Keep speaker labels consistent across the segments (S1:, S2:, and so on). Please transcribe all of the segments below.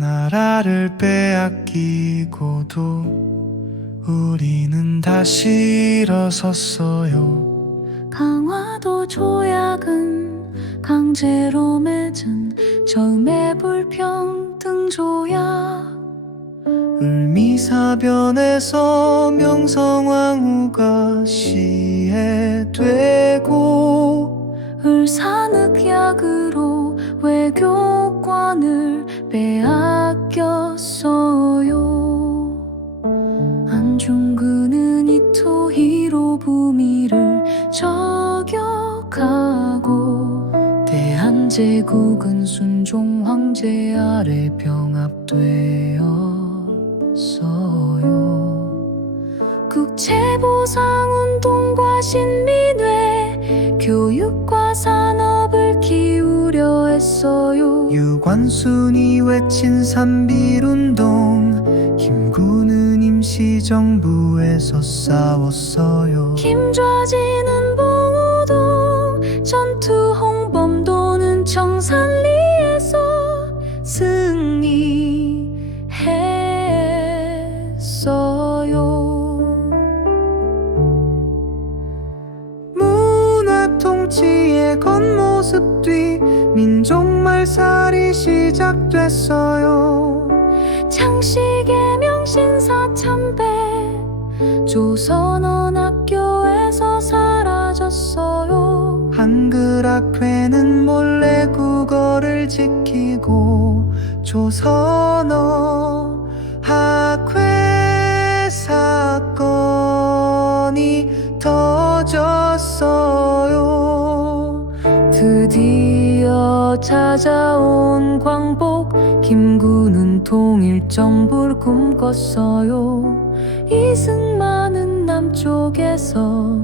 S1: 나라를 빼앗기고도 우리는 다시 일어섰어요.
S2: 강화도 조약은 강제로 맺은 처음의 불평등 조약
S1: 을미사변에서 명성황후가 시해되고
S2: 을산흑약으로 외교권을 빼앗겼어요. 안중근은 이토히로 부미를 저격하고 대한제국은 순종 황제 아래 병합되었어요. 국채보상운동과 신민회 교육과 했어요
S1: 유관순이 외친 삼빌운동 김구는 임시정부에서 싸웠어요.
S2: 김좌진은 봉우동 전투 홍범도는 청산리에서 승리했어요
S1: 문화 통치의 겉 모습 뒤 민족 말살이 시작됐어요.
S2: 창씨의 명신사 참배 조선언 학교에서 사라졌어요
S1: 한글 학회는 몰래 국어를 지키고 조선어 학회 사건이 터졌어요.
S2: 드디어 찾아온 광복. 김구는 통일 정부를 꿈꿨어요. 이승만은 남쪽에서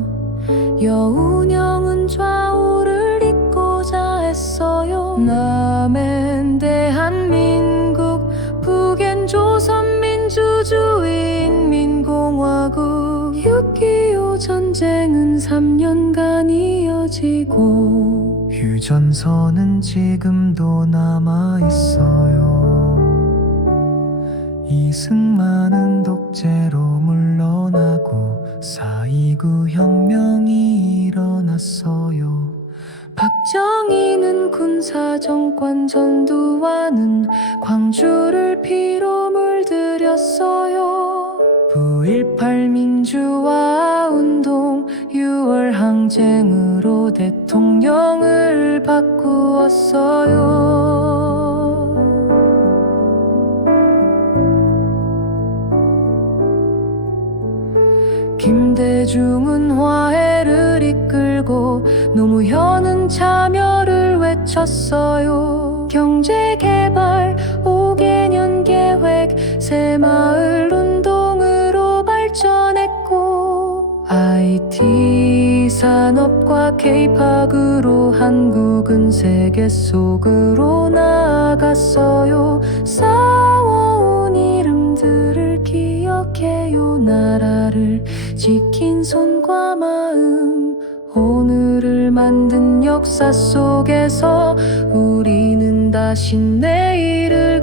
S2: 여운형은 좌우를 잇고자 했어요. 남엔 대한민국 북엔 조선민주주의인 민공화국. 6.25 전쟁은 3년간 이어지고
S1: 휴전선은 지금도 남아 있어요. 이승만은 독재로 물러나고 4.29 혁명이 일어났어요.
S2: 박정희는 군사정권 전두환은 광주를 피로 물들였어요
S1: 9.18
S2: 민주화 운동 6월 항쟁으로 대통령을 바꾸었어요. 김대중은 화해를 이끌고 노무현은 참여를 외쳤어요. 경제 개발 5개년 계획 새마을 운동으로 발전했고 IT 산업과 케이팝으로 한국은 세계 속으로 나아갔어요. 싸워온 이름들을 기억해요. 나라를 지킨 손과 마음. 오늘을 만든 역사 속에서 우리는 다시 내일을